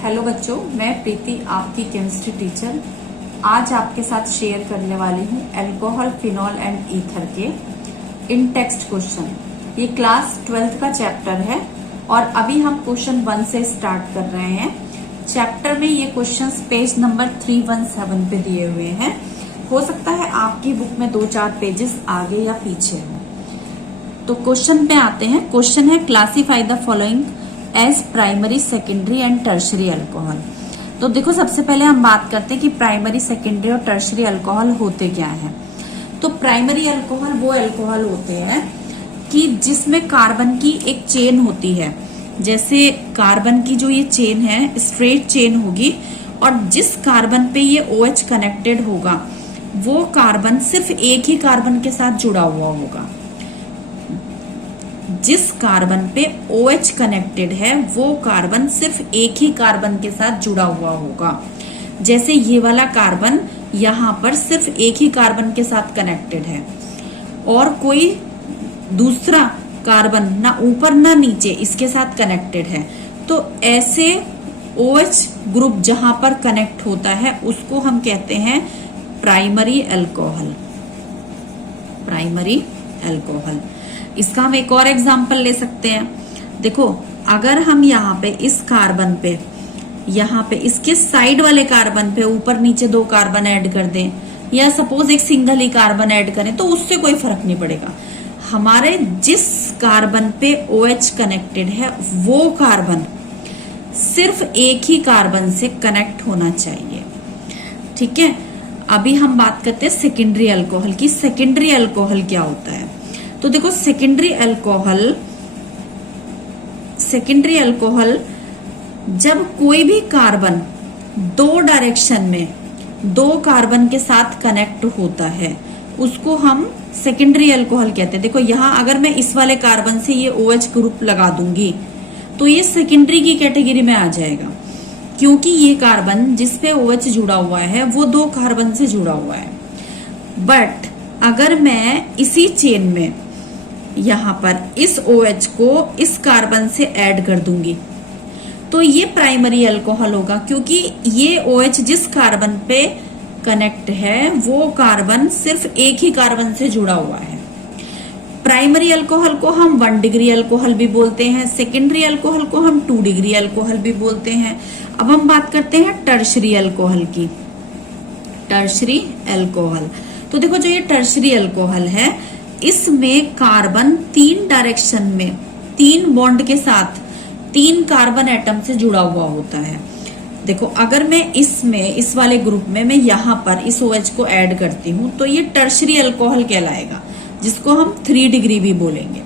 Hello बच्चों, मैं प्रीति आपकी केमिस्ट्री टीचर आज आपके साथ शेयर करने वाली हूँ अल्कोहल, फिनॉल एंड ईथर के इन टेक्स्ट क्वेश्चन। ये क्लास 12th का चैप्टर है और अभी हम क्वेश्चन 1 से स्टार्ट कर रहे हैं। चैप्टर में ये क्वेश्चंस पेज नंबर 317 पे दिए हुए हैं। हो सकता है आपकी बुक में 2-4 पेजेस आगे या पीछे हो। तो क्वेश्चन पे आते हैं। क्वेश्चन है classify the following as primary, secondary and tertiary alcohol. तो देखो, सबसे पहले हम बात करते हैं कि प्राइमरी, सेकेंडरी और टर्शरी अल्कोहल होते क्या हैं। तो प्राइमरी अल्कोहल वो अल्कोहल होते हैं कि जिसमें कार्बन की एक चेन होती है। जैसे कार्बन की जो ये चेन है स्ट्रेट चेन होगी और जिस कार्बन पे ये OH कनेक्टेड होगा वो कार्बन सिर्फ एक ही कार्बन के साथ जुड़ा हुआ होगा। जिस कार्बन पे OH कनेक्टेड है वो कार्बन सिर्फ एक ही कार्बन के साथ जुड़ा हुआ होगा। जैसे ये वाला कार्बन यहाँ पर सिर्फ एक ही कार्बन के साथ कनेक्टेड है और कोई दूसरा कार्बन ना ऊपर ना नीचे इसके साथ कनेक्टेड है। तो ऐसे OH ग्रुप जहां पर कनेक्ट होता है उसको हम कहते हैं प्राइमरी अल्कोहल। Primary alcohol. इसका हम एक और एग्जांपल ले सकते हैं। देखो, अगर हम यहाँ पे इस कार्बन पे, यहाँ पे इसके साइड वाले कार्बन पे ऊपर नीचे 2 कार्बन ऐड कर दें या सपोज एक सिंगल ही कार्बन ऐड करें तो उससे कोई फर्क नहीं पड़ेगा। हमारे जिस कार्बन पे OH कनेक्टेड है वो कार्बन सिर्फ एक ही कार्बन से कनेक्ट होना चाहिए। ठीक है। अभी हम बात करते हैं सेकेंडरी अल्कोहल की। सेकेंडरी अल्कोहल क्या होता है? तो देखो, सेकेंडरी अल्कोहल जब कोई भी कार्बन 2 डायरेक्शन में 2 कार्बन के साथ कनेक्ट होता है उसको हम सेकेंडरी अल्कोहल कहते हैं। देखो, यहाँ अगर मैं इस वाले कार्बन से ये OH ग्रुप लगा दूंगी तो ये सेकेंडरी की कैटेगरी में आ जाएगा, क्योंकि ये कार्बन जिसपे OH जुड़ा हुआ है वो 2 कार्बन से जुड़ा हुआ है। बट अगर मैं इसी चेन में यहाँ पर इस OH को इस कार्बन से ऐड कर दूंगी तो ये प्राइमरी अल्कोहल होगा, क्योंकि ये OH जिस कार्बन पे कनेक्ट है वो कार्बन सिर्फ एक ही कार्बन से जुड़ा हुआ है। प्राइमरी अल्कोहल को हम 1 डिग्री अल्कोहल भी बोलते हैं, सेकेंडरी अल्कोहल को हम 2 डिग्री अल्कोहल भी बोलते हैं। अब हम बात करते हैं टर्शरी अल्कोहल की। Tertiary alcohol. तो देखो, जो ये टर्शरी अल्कोहल है इसमें कार्बन 3 डायरेक्शन में 3 बॉन्ड के साथ 3 कार्बन एटम से जुड़ा हुआ होता है। देखो, अगर मैं इसमें इस वाले ग्रुप में मैं यहाँ पर इस OH को ऐड करती हूँ तो ये टर्शरी अल्कोहल कहलाएगा, जिसको हम 3 डिग्री भी बोलेंगे।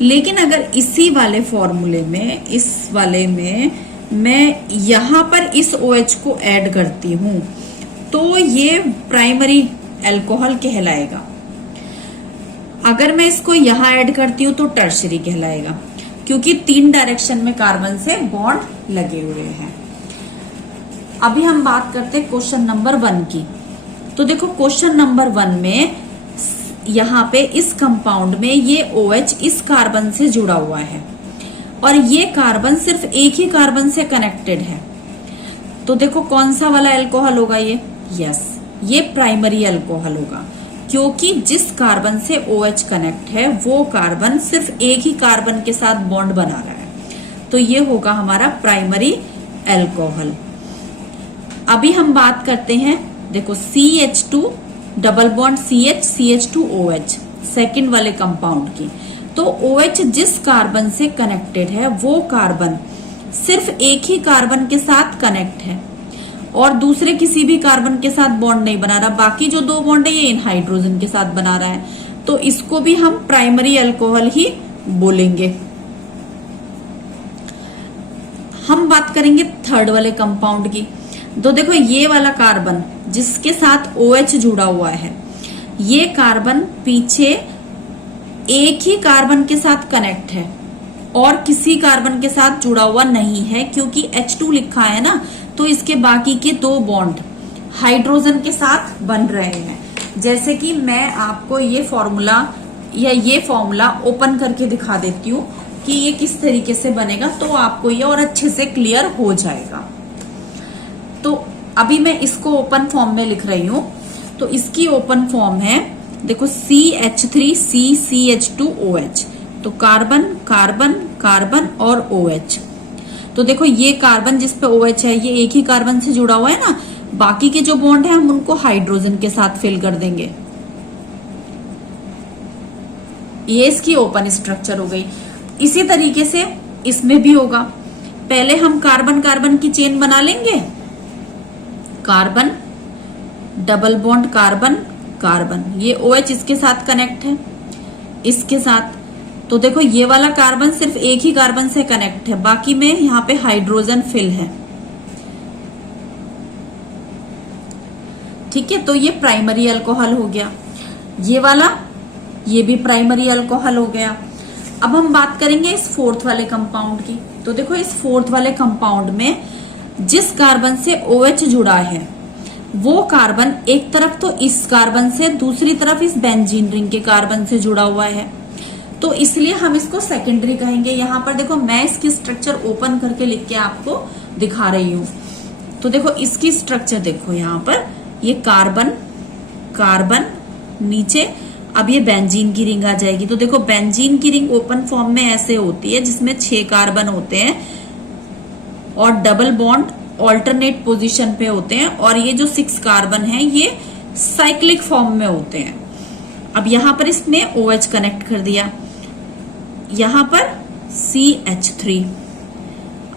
लेकिन अगर इसी वाले फॉर्मूले में, इस वाले में मैं यहाँ पर इस OH को ऐड करती हूँ तो ये प्राइमरी अल्कोहल कहलाएगा। अगर मैं इसको यहाँ ऐड करती हूँ तो टर्शरी कहलाएगा, क्योंकि 3 डायरेक्शन में कार्बन से बॉन्ड लगे हुए हैं। अभी हम बात करते हैं क्वेश्चन नंबर 1 की। तो देखो, क्वेश्चन नंबर 1 में यहाँ पे इस कंपाउंड में ये OH इस कार्बन से जुड़ा हुआ है और ये कार्बन सिर्फ एक ही कार्बन से कनेक्टेड है। तो देखो, कौन सा वाला अल्कोहल होगा ये? यस, ये प्राइमरी अल्कोहल होगा, क्योंकि जिस कार्बन से OH कनेक्ट है वो कार्बन सिर्फ एक ही कार्बन के साथ बॉन्ड बना रहा है। तो ये होगा हमारा प्राइमरी अल्कोहल। अभी हम बात करते हैं, देखो, CH2 double bond CH, CH2OH second वाले कंपाउंड की। तो OH जिस कार्बन से कनेक्टेड है वो कार्बन सिर्फ एक ही कार्बन के साथ कनेक्ट है और दूसरे किसी भी कार्बन के साथ बॉन्ड नहीं बना रहा। बाकी जो 2 बॉन्ड है ये इन हाइड्रोजन के साथ बना रहा है, तो इसको भी हम प्राइमरी अल्कोहल ही बोलेंगे। हम बात करेंगे थर्ड वाले कंपाउंड की। तो देखो, ये वाला कार्बन जिसके साथ OH जुड़ा हुआ है ये कार्बन पीछे एक ही कार्बन के साथ कनेक्ट है और किसी कार्बन के साथ जुड़ा हुआ नहीं है, क्योंकि H2 लिखा है ना, तो इसके बाकी के 2 बॉन्ड हाइड्रोजन के साथ बन रहे हैं। जैसे कि मैं आपको ये फॉर्मूला ओपन करके दिखा देती हूँ कि ये किस तरीके से बनेगा, तो आपको ये और अच्छे से क्लियर हो जाएगा। तो अभी मैं इसको ओपन फॉर्म में लिख रही हूं, तो इसकी ओपन फॉर्म है, देखो CH3CCH2OH, तो कार्बन कार्बन कार्बन और OH। तो देखो ये कार्बन जिस पे OH है ये एक ही कार्बन से जुड़ा हुआ है ना, बाकी के जो बॉन्ड है हम उनको हाइड्रोजन के साथ फिल कर देंगे। ये इसकी ओपन स्ट्रक्चर हो गई। इसी तरीके से इसमें भी होगा। पहले हम कार्बन कार्बन की चेन बना लेंगे, carbon double bond carbon carbon, ये OH इसके साथ कनेक्ट है, इसके साथ। तो देखो ये वाला कार्बन सिर्फ एक ही कार्बन से कनेक्ट है, बाकी में यहाँ पे हाइड्रोजन फिल है। ठीक है, तो ये प्राइमरी अल्कोहल हो गया। ये वाला, ये भी प्राइमरी अल्कोहल हो गया। अब हम बात करेंगे इस फोर्थ वाले कंपाउंड की। तो देखो इस फोर्थ वाले कंपाउंड में जिस कार्बन से OH जुड़ा है वो कार्बन एक तरफ तो इस कार्बन से, दूसरी तरफ इस बेंजीन रिंग के कार्बन से जुड़ा हुआ है, तो इसलिए हम इसको सेकेंडरी कहेंगे। यहां पर देखो मैं इसकी स्ट्रक्चर ओपन करके लिख के आपको दिखा रही हूं। तो देखो इसकी स्ट्रक्चर देखो, यहां पर ये कार्बन कार्बन नीचे, अब ये बेंजीन की रिंग आ जाएगी। तो देखो बेंजीन की रिंग ओपन फॉर्म में ऐसे होती है जिसमें 6 कार्बन होते हैं और डबल बॉन्ड ऑल्टरनेट पोजीशन पे होते हैं, और ये जो 6 कार्बन है ये साइक्लिक फॉर्म में होते हैं। अब यहां पर इसमें OH कनेक्ट कर दिया, यहां पर CH3,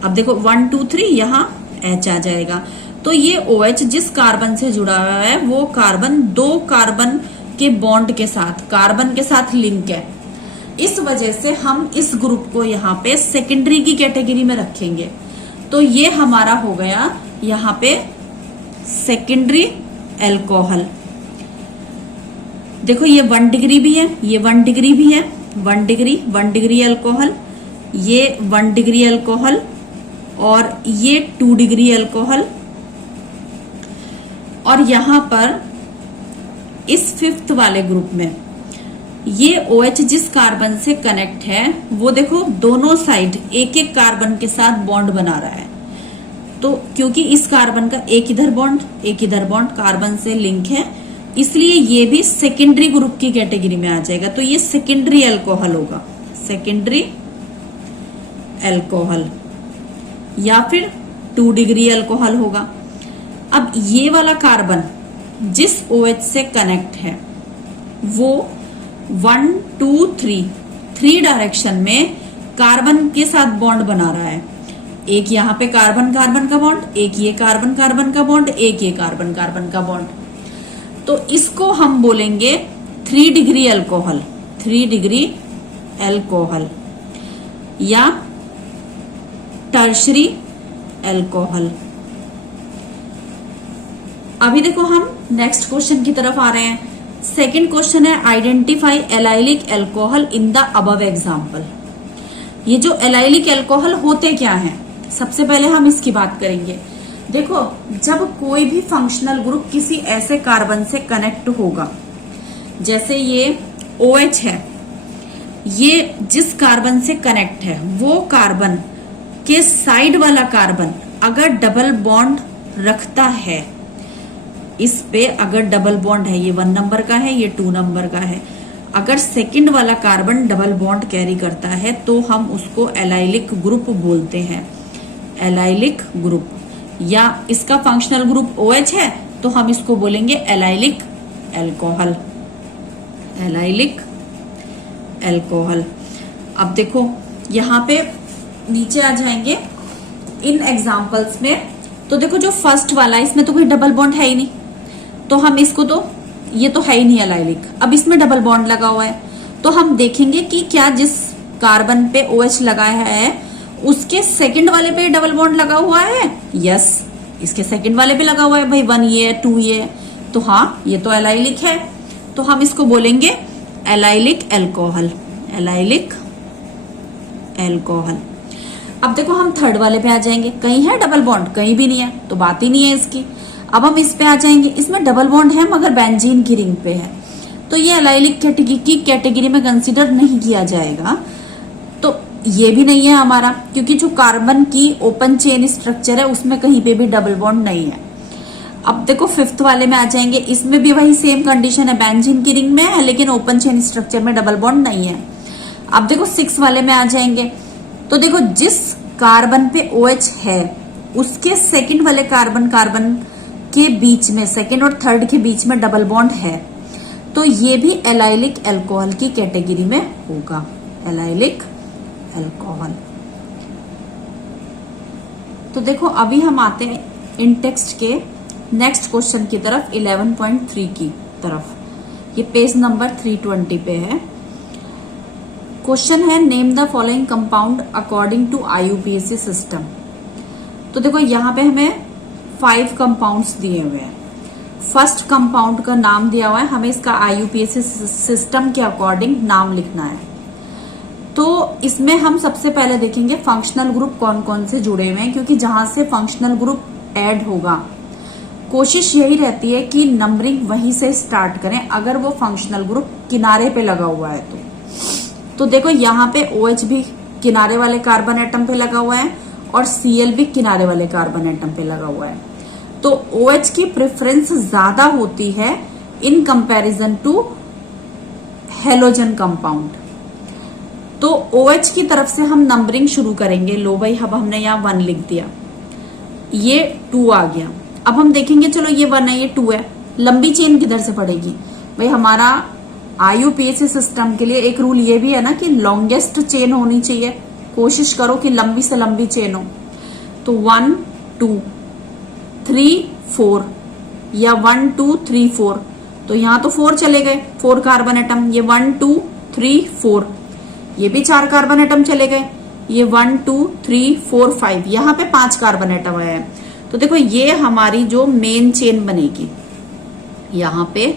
अब देखो 1 2 3 यहां H आ जाएगा। तो ये OH जिस कार्बन से जुड़ा हुआ है वो कार्बन 2 कार्बन के बॉन्ड के साथ, कार्बन के साथ लिंक है। इस वजह से हम इस ग्रुप को यहाँ पे सेकेंडरी की कैटेगरी में रखेंगे। तो ये हमारा हो गया यहाँ पे सेकेंडरी अल्कोहल। देखो ये 1 डिग्री भी है, ये 1 डिग्री भी है, 1 डिग्री अल्कोहल, ये 1 डिग्री अल्कोहल, और ये 2 डिग्री अल्कोहल। और यहां पर इस 5th वाले ग्रुप में ये OH जिस कार्बन से कनेक्ट है वो देखो दोनों साइड एक एक कार्बन के साथ बॉन्ड बना रहा है। तो क्योंकि इस कार्बन का एक इधर बॉन्ड कार्बन से लिंक है, इसलिए ये भी सेकेंडरी ग्रुप की कैटेगरी में आ जाएगा। तो ये सेकेंडरी अल्कोहल होगा, सेकेंडरी अल्कोहल, या फिर 2 डिग्री अल्कोहल होगा। अब ये वाला कार्बन जिस OH से कनेक्ट है वो 1 2 3 डायरेक्शन में कार्बन के साथ बॉन्ड बना रहा है। एक यहाँ पे कार्बन कार्बन का बॉन्ड, एक ये कार्बन कार्बन का बॉन्ड, एक ये कार्बन कार्बन का बॉन्ड। तो इसको हम बोलेंगे 3 डिग्री अल्कोहल, 3 डिग्री अल्कोहल या टर्शरी अल्कोहल। अभी देखो हम नेक्स्ट क्वेश्चन की तरफ आ रहे हैं। सेकंड क्वेश्चन है identify allylic alcohol in the above example. ये जो एलाइलिक अल्कोहल होते क्या हैं, सबसे पहले हम इसकी बात करेंगे। देखो जब कोई भी फंक्शनल ग्रुप किसी ऐसे कार्बन से कनेक्ट होगा, जैसे ये OH है, ये जिस कार्बन से कनेक्ट है वो कार्बन के साइड वाला कार्बन अगर डबल बॉन्ड रखता है, इस पे अगर डबल बॉन्ड है, ये 1 नंबर का है, ये 2 नंबर का है, अगर सेकंड वाला कार्बन डबल बॉन्ड कैरी करता है तो हम उसको एलाइलिक ग्रुप बोलते हैं, एलाइलिक ग्रुप। या इसका फंक्शनल ग्रुप OH है तो हम इसको बोलेंगे एलाइलिक अल्कोहल, एलाइलिक अल्कोहल। अब देखो यहाँ पे नीचे आ जाएंगे इन एग्जाम्पल्स में। तो देखो जो फर्स्ट वाला है इसमें तो कोई डबल बॉन्ड है ही नहीं, तो हम इसको तो, ये तो है ही नहीं एलाइलिक। अब इसमें डबल बॉन्ड लगा हुआ है तो हम देखेंगे कि क्या जिस कार्बन पे OH लगाया है उसके सेकंड वाले पे डबल बॉन्ड लगा हुआ है। यस, इसके सेकंड वाले पे लगा हुआ है भाई, 1 ये 2 ये, तो हाँ ये तो एलाइलिक है। तो हम इसको बोलेंगे एलाइलिक अल्कोहल, एलाइलिक अल्कोहल। अब देखो हम थर्ड वाले पे आ जाएंगे, कहीं है डबल बॉन्ड, कहीं भी नहीं है, तो बात ही नहीं है इसकी। अब हम इस पे आ जाएंगे, इसमें डबल बॉन्ड है मगर बेंजीन की रिंग पे है, तो ये एलाइलिक कैटेगरी में कंसिडर नहीं किया जाएगा। तो ये भी नहीं है हमारा, क्योंकि जो कार्बन की ओपन चेन स्ट्रक्चर है उसमें कहीं पे भी डबल बॉन्ड नहीं है। अब देखो फिफ्थ वाले में आ जाएंगे, इसमें भी वही सेम कंडीशन है, बेंजीन की रिंग में है लेकिन ओपन चेन स्ट्रक्चर में डबल बॉन्ड नहीं है। अब देखो सिक्स वाले में आ जाएंगे, तो देखो जिस कार्बन पे OH है उसके सेकंड वाले कार्बन के बीच में, सेकंड और थर्ड के बीच में डबल बॉन्ड है, तो ये भी एलाइलिक अल्कोहल की कैटेगरी में होगा, एलाइलिक अल्कोहल। तो देखो अभी हम आते हैं इन टेक्स्ट के नेक्स्ट क्वेश्चन की तरफ, 11.3 की तरफ। ये पेज नंबर 320 पे है। क्वेश्चन है name the following compound according to IUPAC system. तो देखो यहाँ पे हमें 5 कंपाउंड्स दिए हुए हैं। फर्स्ट कंपाउंड का नाम दिया हुआ है, हमें इसका IUPAC सिस्टम के अकॉर्डिंग नाम लिखना है। तो इसमें हम सबसे पहले देखेंगे फंक्शनल ग्रुप कौन कौन से जुड़े हुए हैं, क्योंकि जहां से फंक्शनल ग्रुप ऐड होगा कोशिश यही रहती है कि नंबरिंग वहीं से स्टार्ट करें, अगर वो फंक्शनल ग्रुप किनारे पे लगा हुआ है तो देखो यहाँ पे OH भी किनारे वाले कार्बन एटम पे लगा हुआ है और Cl भी किनारे वाले कार्बन एटम पे लगा हुआ है। तो OH की प्रेफरेंस ज्यादा होती है in comparison to halogen compound. तो OH की तरफ से हम नंबरिंग शुरू करेंगे। लो भाई, अब हमने यहाँ 1 लिख दिया, ये 2 आ गया। अब हम देखेंगे, चलो ये 1 है, ये 2 है, लंबी चेन किधर से पड़ेगी भाई। हमारा IUPAC सिस्टम के लिए एक रूल ये भी है ना कि लॉन्गेस्ट चेन होनी चाहिए, कोशिश करो कि लंबी से लंबी चेन हो। तो 1 2 3 4 या 1 2 3 4, तो यहाँ तो 4 चले गए, 4 कार्बन एटम। ये 1 2 3 4, ये भी 4 कार्बन एटम चले गए। ये 1 2 3 4 5, यहाँ पे 5 कार्बन एटम है। तो देखो ये हमारी जो मेन चेन बनेगी, यहाँ पे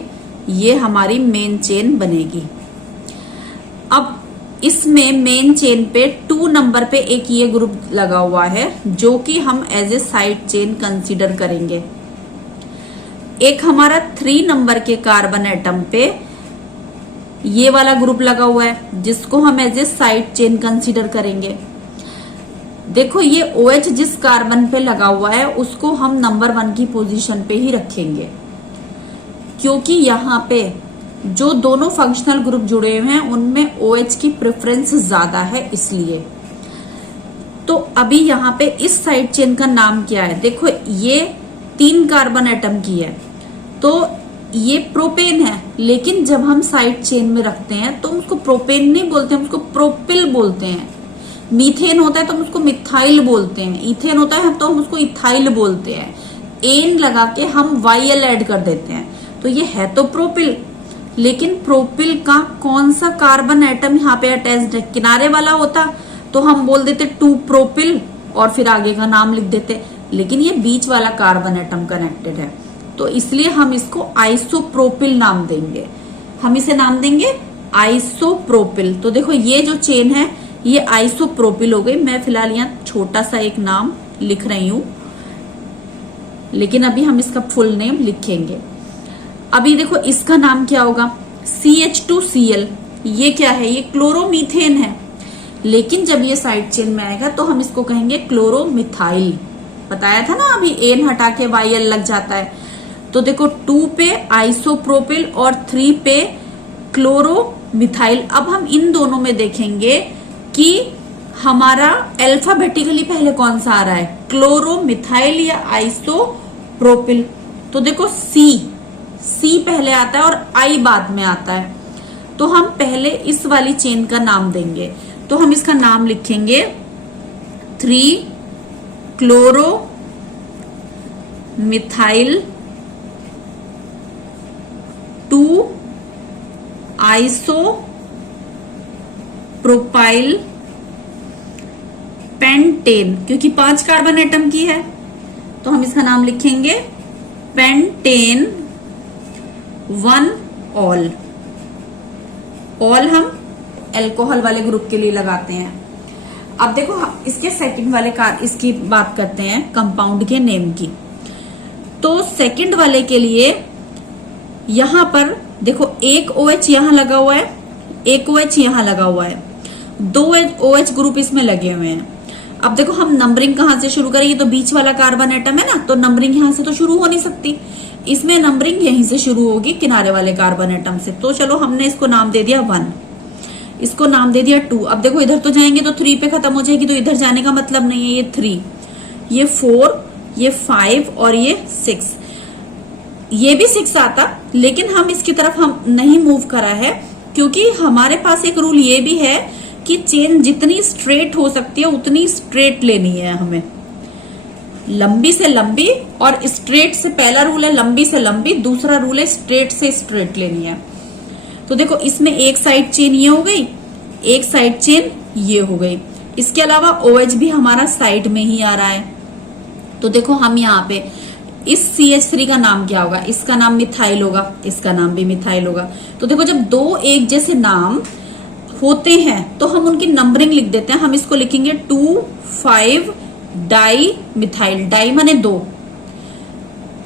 ये हमारी मेन चेन बनेगी। अब इसमें मेन चेन पे 2 नंबर पे एक ये ग्रुप लगा हुआ है जो कि हम as a side chain consider करेंगे। एक हमारा 3 नंबर के कार्बन एटम पे ये वाला ग्रुप लगा हुआ है जिसको हम as a side chain consider करेंगे। देखो ये OH जिस कार्बन पे लगा हुआ है उसको हम नंबर 1 की पोजीशन पे ही रखेंगे, क्योंकि यहाँ पे जो दोनों फंक्शनल ग्रुप जुड़े हुए हैं उनमें OH की प्रेफरेंस ज्यादा है इसलिए। तो अभी यहाँ पे इस साइड चेन का नाम क्या है, देखो ये 3 कार्बन एटम की है तो ये प्रोपेन है, लेकिन जब हम साइड चेन में रखते हैं तो हम उसको प्रोपेन नहीं बोलते, हम उसको प्रोपिल बोलते हैं। मीथेन होता है तो हम उसको मिथाइल बोलते हैं, इथेन होता है तो हम उसको इथाइल बोलते हैं। एन लगा के हम YL ऐड कर देते हैं, तो ये है तो प्रोपिल, लेकिन प्रोपिल का कौन सा कार्बन एटम यहाँ पे अटैच्ड है, किनारे वाला होता तो हम बोल देते 2 प्रोपिल और फिर आगे का नाम लिख देते, लेकिन ये बीच वाला कार्बन एटम कनेक्टेड है तो इसलिए हम इसको आइसोप्रोपिल नाम देंगे। हम इसे नाम देंगे आइसोप्रोपिल। तो देखो ये जो चेन है ये आइसोप्रोपिल हो गई। मैं फिलहाल यहाँ छोटा सा एक नाम लिख रही हूं, लेकिन अभी हम इसका फुल नेम लिखेंगे। अभी देखो इसका नाम क्या होगा, CH2Cl। ये क्या है, ये क्लोरोमीथेन है, लेकिन जब ये साइड चेन में आएगा तो हम इसको कहेंगे क्लोरोमिथाइल। बताया था ना अभी, एन हटा के YL लग जाता है। तो देखो 2 पे आइसोप्रोपिल और 3 पे क्लोरोमिथाइल। अब हम इन दोनों में देखेंगे कि हमारा अल्फाबेटिकली पहले कौन सा आ रहा है, क्लोरोमिथाइल या आइसोप्रोपिल। तो देखो C पहले आता है और I बाद में आता है, तो हम पहले इस वाली चेन का नाम देंगे। तो हम इसका नाम लिखेंगे 3 chloro methyl 2 iso propyl pentane, क्योंकि 5 कार्बन एटम की है तो हम इसका नाम लिखेंगे पेंटेन 1 ऑल। ऑल हम अल्कोहल वाले ग्रुप के लिए लगाते हैं। अब देखो इसके सेकंड वाले इसकी बात करते हैं कंपाउंड के नेम की। तो सेकंड वाले के लिए यहां पर देखो एक OH यहां लगा हुआ है, एक OH यहां लगा हुआ है, दो OH ग्रुप इसमें लगे हुए हैं। अब देखो हम नंबरिंग कहाँ से शुरू करेंगे, तो बीच वाला कार्बन एटम है ना, तो नंबरिंग यहां से तो शुरू हो नहीं सकती, इसमें नंबरिंग यहीं से शुरू होगी किनारे वाले कार्बन एटम से। तो चलो हमने इसको नाम दे दिया 1, इसको नाम दे दिया 2। अब देखो इधर तो जाएंगे तो 3 पे खत्म हो जाएगी, तो इधर जाने का मतलब नहीं है। ये 3, ये 4, ये 5 और ये 6, ये भी 6 आता, लेकिन हम इसकी तरफ हम नहीं मूव करा है, क्योंकि हमारे पास एक रूल ये भी है कि चेन जितनी स्ट्रेट हो सकती है उतनी स्ट्रेट लेनी है हमें, लंबी से लंबी। और स्ट्रेट से पहला रूल है लंबी से लंबी, दूसरा रूल है स्ट्रेट से स्ट्रेट लेनी है। तो देखो इसमें एक साइड चेन ये हो गई, एक साइड चेन ये हो गई। इसके अलावा OH भी हमारा साइड में ही आ रहा है। तो देखो हम यहाँ पे इस CH3 का नाम क्या होगा, इसका नाम मिथाइल होगा, इसका नाम भी मिथाइल होगा। तो देखो जब दो एक जैसे नाम होते हैं तो हम उनकी नंबरिंग लिख देते हैं। हम इसको लिखेंगे 2,5 डाई मिथाइल, डाई माने 2।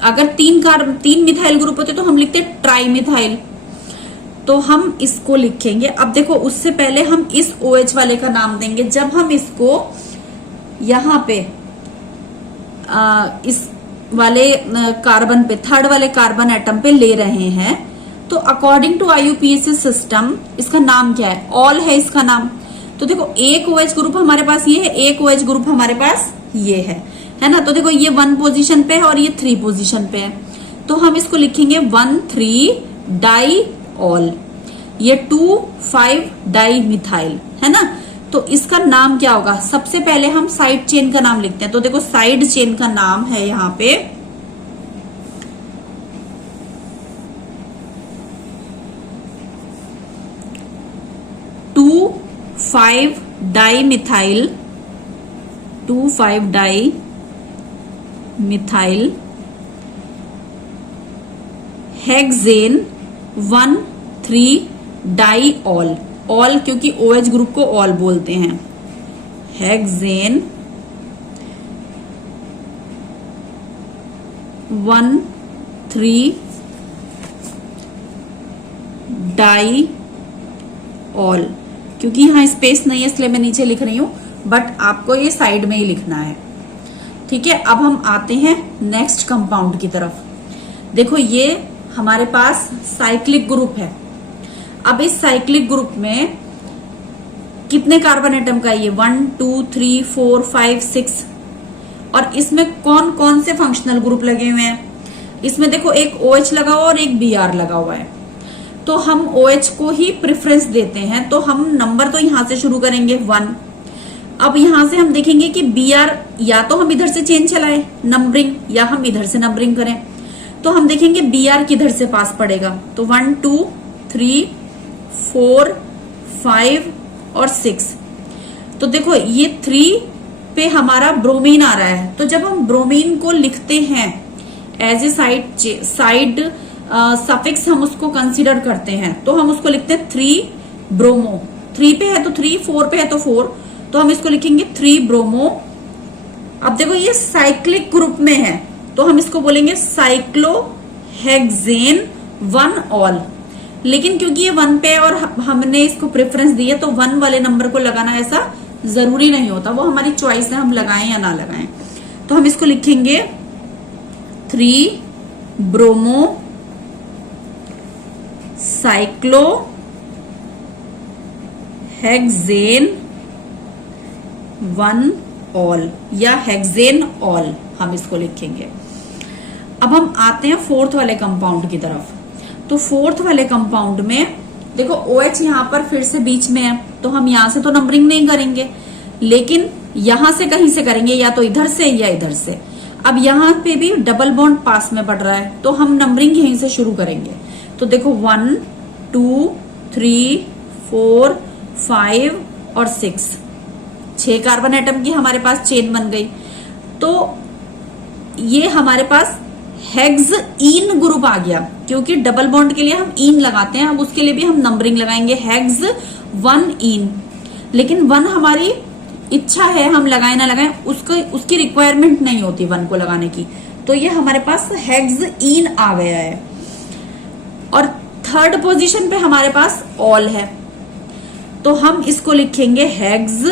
अगर 3 मिथाइल ग्रुप होते तो हम लिखते ट्राई मिथाइल, तो हम इसको लिखेंगे। अब देखो उससे पहले हम इस OH वाले का नाम देंगे। जब हम इसको यहाँ पे इस वाले कार्बन पे, थर्ड वाले कार्बन एटम पे ले रहे हैं, तो अकॉर्डिंग टू IUPAC सिस्टम इसका नाम क्या है, ऑल है इसका नाम। तो देखो एक OH ग्रुप हमारे पास ये है, एक OH ग्रुप हमारे पास ये है ना। तो देखो ये 1 पोजीशन पे है और ये 3 पोजीशन पे है, तो हम इसको लिखेंगे 1,3 डाई ऑल। ये 2,5 डाई मिथाइल है ना। तो इसका नाम क्या होगा, सबसे पहले हम साइड चेन का नाम लिखते हैं। तो देखो साइड चेन का नाम है यहाँ पे 2,5 di methyl, 2,5 di methyl hexane 1,3 di ol. Ol क्योंकि OH ग्रुप को ऑल बोलते हैं। हेक्सेन 1,3 डाई ऑल, क्योंकि यहाँ स्पेस नहीं है इसलिए मैं नीचे लिख रही हूं, बट आपको ये साइड में ही लिखना है। ठीक है, अब हम आते हैं नेक्स्ट कंपाउंड की तरफ। देखो ये हमारे पास साइक्लिक ग्रुप है। अब इस साइक्लिक ग्रुप में कितने कार्बन एटम का, ये 1, 2, 3, 4, 5, 6, और इसमें कौन कौन से फंक्शनल ग्रुप लगे हुए हैं। इसमें देखो एक OH लगा हुआ और एक Br लगा हुआ है, तो हम OH को ही प्रेफरेंस देते हैं। तो हम नंबर तो यहां से शुरू करेंगे 1। अब यहां से हम देखेंगे कि Br या तो हम इधर से चेन चलाए नंबरिंग, या हम इधर से नंबरिंग करें। तो हम देखेंगे Br किधर से पास पड़ेगा, तो 1, 2, 3, 4, 5 और 6। तो देखो ये 3 पे हमारा ब्रोमीन आ रहा है, तो जब हम ब्रोमीन को लिखते हैं एज ए साइड सफिक्स हम उसको कंसीडर करते हैं, तो हम उसको लिखते हैं 3 ब्रोमो। 3 पे है तो 3, 4 पे है तो 4, तो हम इसको लिखेंगे 3 ब्रोमो। अब देखो ये साइक्लिक ग्रुप में है, तो हम इसको बोलेंगे साइक्लोहेक्सेन 1 ऑल। लेकिन क्योंकि ये 1 पे और हमने इसको प्रेफरेंस दी है, तो 1 वाले नंबर को लगाना ऐसा जरूरी नहीं होता, वो हमारी चॉइस है, हम लगाएं या ना लगाएं। तो हम इसको लिखेंगे 3 ब्रोमो साइक्लोहेक्सेन 1 ऑल या हेक्सेन ऑल हम इसको लिखेंगे। अब हम आते हैं 4th वाले कंपाउंड की तरफ। तो 4th वाले कंपाउंड में देखो OH यहां पर फिर से बीच में है, तो हम यहां से तो नंबरिंग नहीं करेंगे, लेकिन यहां से कहीं से करेंगे, या तो इधर से या इधर से। अब यहां पे भी डबल बॉन्ड पास में पड़ रहा है, तो हम नंबरिंग यहीं से शुरू करेंगे। तो देखो 1, 2, 3, 4, 5 और 6 कार्बन एटम की हमारे पास चेन बन गई। तो ये हमारे पास हेक्सईन ग्रुप आ गया, क्योंकि डबल बॉन्ड के लिए हम ईन लगाते हैं। अब उसके लिए भी हम नंबरिंग लगाएंगे हेक्स 1 ईन, लेकिन 1 हमारी इच्छा है, हम लगाए ना लगाए, उसकी रिक्वायरमेंट नहीं होती 1 को लगाने की। तो ये हमारे पास हेक्सईन आ गया है। और 3rd पोजीशन पे हमारे पास ऑल है। तो हम इसको लिखेंगे हेक्स